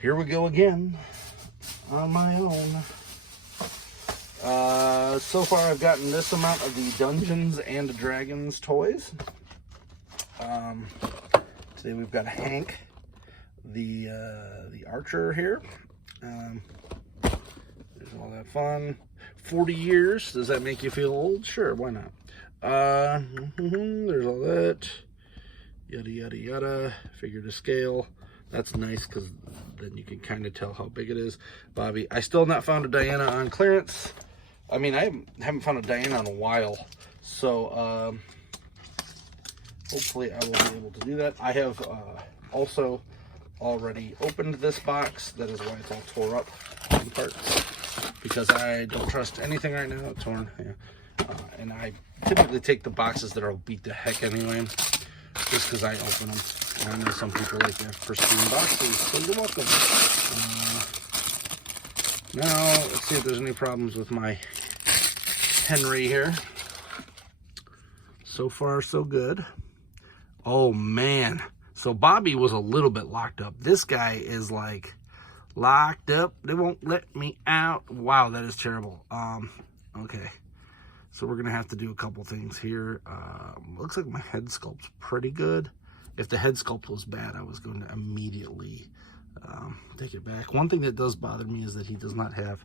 here we go again on my own. So far I've gotten this amount of the Dungeons and Dragons toys. Today we've got Hank, the archer here. There's all that fun. 40 years, does that make you feel old? Sure, why not? There's all that. Yada, yada, yada. Figure to scale. That's nice because then you can kind of tell how big it is. Bobby. I still not found a Diana on clearance. I mean, I haven't found a Diana in a while. So, hopefully I will be able to do that. I have also already opened this box. That is why it's all tore up in parts. Because I don't trust anything right now. It's torn. Yeah. And I typically take the boxes that are beat to heck anyway. Just because I open them. And I know some people like to have pristine boxes, so you're welcome. Now, let's see if there's any problems with my Henry here. So far, so good. Oh, man. So Bobby was a little bit locked up. This guy is like locked up. They won't let me out. Wow, that is terrible. Okay. So we're going to have to do a couple things here. Looks like my head sculpt's pretty good. If the head sculpt was bad, I was going to immediately take it back. One thing that does bother me is that he does not have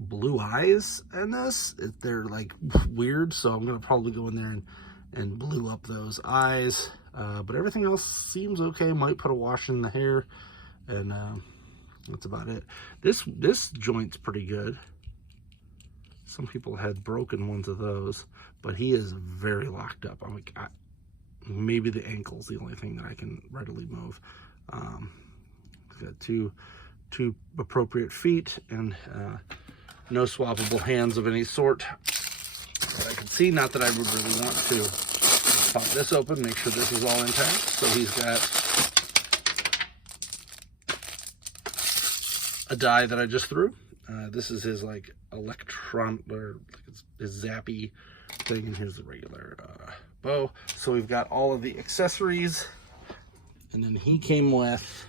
blue eyes in this. They're like weird, so I'm going to probably go in there and blue up those eyes. But everything else seems okay. Might put a wash in the hair, and that's about it. This joint's pretty good. Some people had broken ones of those, but he is very locked up. I'm like, maybe the ankle's the only thing that I can readily move. He's got two appropriate feet and no swappable hands of any sort that I can see. Not that I would really want to. Pop this open, make sure this is all intact. So he's got a die that I just threw. This is his like electron or his zappy thing, and here's the regular bow. So we've got all of the accessories, and then he came with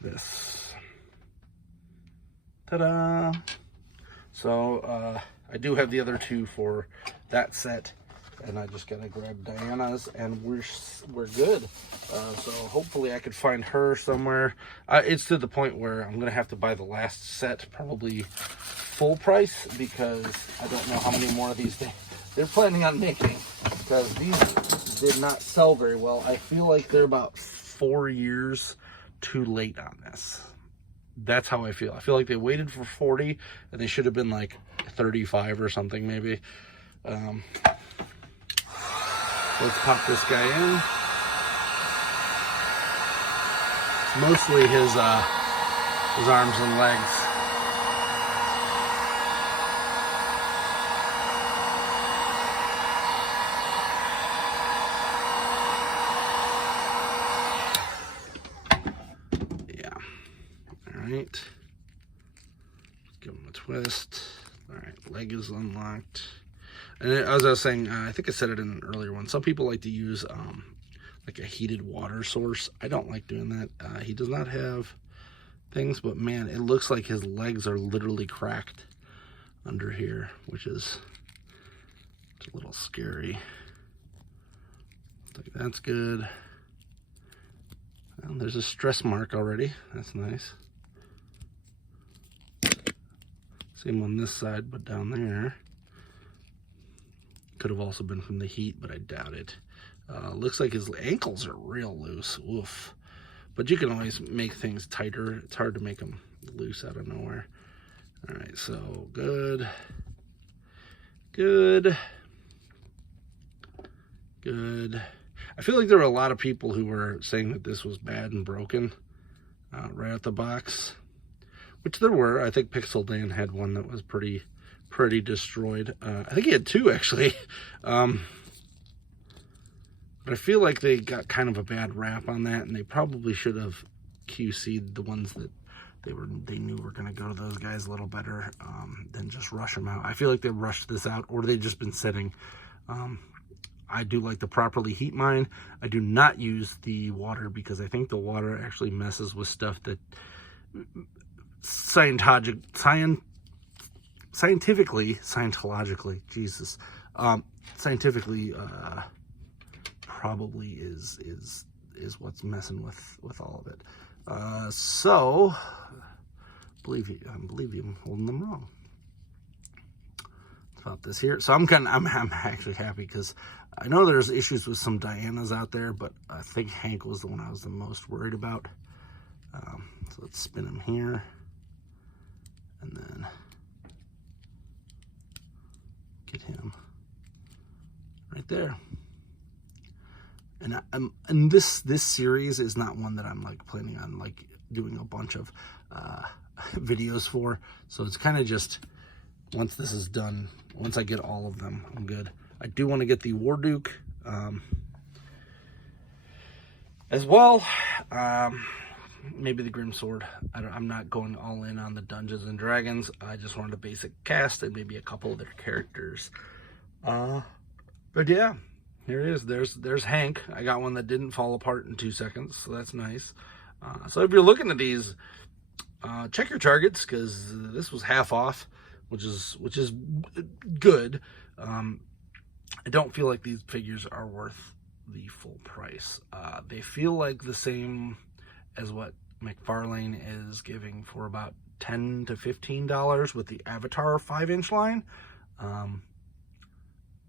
this. Ta-da! So I do have the other two for that set, and I just gotta grab Diana's, and we're good. So hopefully I could find her somewhere. It's to the point where I'm gonna have to buy the last set, probably full price, because I don't know how many more of these they're planning on making, because these did not sell very well. I feel like they're about 4 years too late on this. That's how I feel. I feel like they waited for 40 and they should have been like 35 or something maybe. Let's pop this guy in. It's mostly his arms and legs. Yeah. All right. Give him a twist. All right, leg is unlocked. And as I was saying, I think I said it in an earlier one, some people like to use like a heated water source. I don't like doing that. He does not have things, but man, it looks like his legs are literally cracked under here, which is a little scary. I think that's good. Well, there's a stress mark already. That's nice. Same on this side, but down there. Could have also been from the heat, but I doubt it. Looks like his ankles are real loose. Oof. But you can always make things tighter. It's hard to make them loose out of nowhere. All right, so good. Good. Good. I feel like there were a lot of people who were saying that this was bad and broken right out the box, which there were. I think Pixel Dan had one that was pretty destroyed. I think he had two actually. But I feel like they got kind of a bad rap on that, and they probably should have QC'd the ones that they knew were going to go to those guys a little better than just rush them out. I feel like they rushed this out, or they've just been sitting. I do like to properly heat mine. I do not use the water because I think the water actually messes with stuff that scientifically, scientifically, probably is what's messing with all of it. So I believe you, I'm holding them wrong about this here. So I'm actually happy because I know there's issues with some Dianas out there, but I think Hank was the one I was the most worried about. So let's spin him here, and then get him right there. And this series is not one that I'm like planning on like doing a bunch of videos for. So it's kind of just, once this is done, once I get all of them, I'm good. I do want to get the Warduke as well. Maybe the Grimsword. I'm not going all in on the Dungeons and Dragons. I just wanted a basic cast and maybe a couple of their characters. But yeah, here it is. There's Hank. I got one that didn't fall apart in 2 seconds, so that's nice. So if you're looking at these, check your targets, because this was half off, which is good. I don't feel like these figures are worth the full price. They feel like the same as what McFarlane is giving for about $10 to $15 with the Avatar 5-inch line.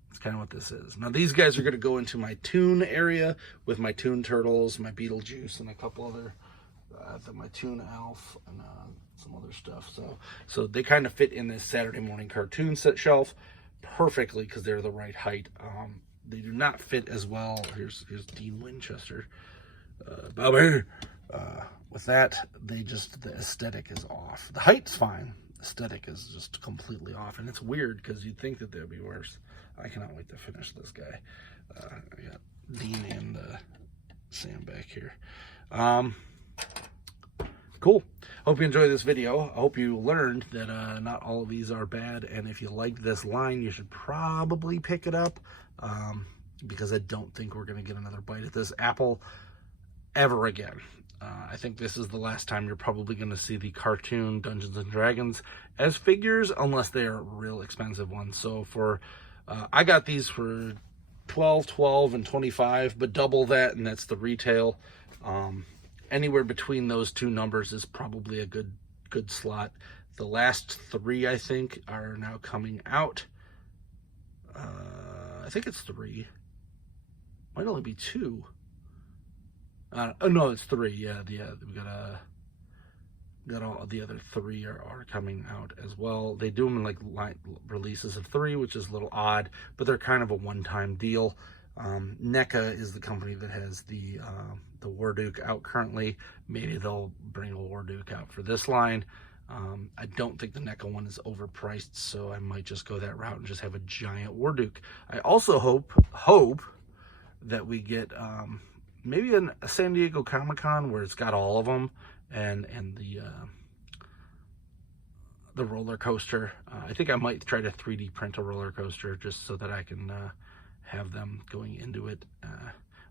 It's kind of what this is. Now these guys are going to go into my Toon area with my Toon Turtles, my Beetlejuice, and a couple other, my Toon Elf, and some other stuff. So they kind of fit in this Saturday morning cartoon set shelf perfectly because they're the right height. They do not fit as well. Here's Dean Winchester. Bobby. With that, the aesthetic is off. The height's fine. The aesthetic is just completely off. And it's weird because you'd think that they'd be worse. I cannot wait to finish this guy. I got Dean and Sam back here. Cool. Hope you enjoyed this video. I hope you learned that not all of these are bad. And if you like this line, you should probably pick it up. Because I don't think we're going to get another bite at this apple ever again. I think this is the last time you're probably going to see the cartoon Dungeons and Dragons as figures, unless they're real expensive ones. So for, I got these for $12, and $25, but double that, and that's the retail. Anywhere between those two numbers is probably a good slot. The last 3, I think, are now coming out. I think it's 3. Might only be 2. Oh no, it's 3. Yeah, we got all the other 3 are coming out as well. They do them in like releases of 3, which is a little odd, but they're kind of a one-time deal. NECA is the company that has the Warduke out currently. Maybe they'll bring a Warduke out for this line. I don't think the NECA one is overpriced, so I might just go that route and just have a giant Warduke. I also hope that we get maybe a San Diego Comic-Con where it's got all of them, and the roller coaster. I think I might try to 3D print a roller coaster just so that I can have them going into it.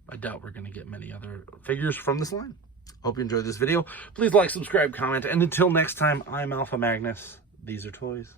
I doubt we're going to get many other figures from this line. Hope you enjoyed this video. Please like, subscribe, comment, and until next time, I'm Alpha Magnus. These are toys.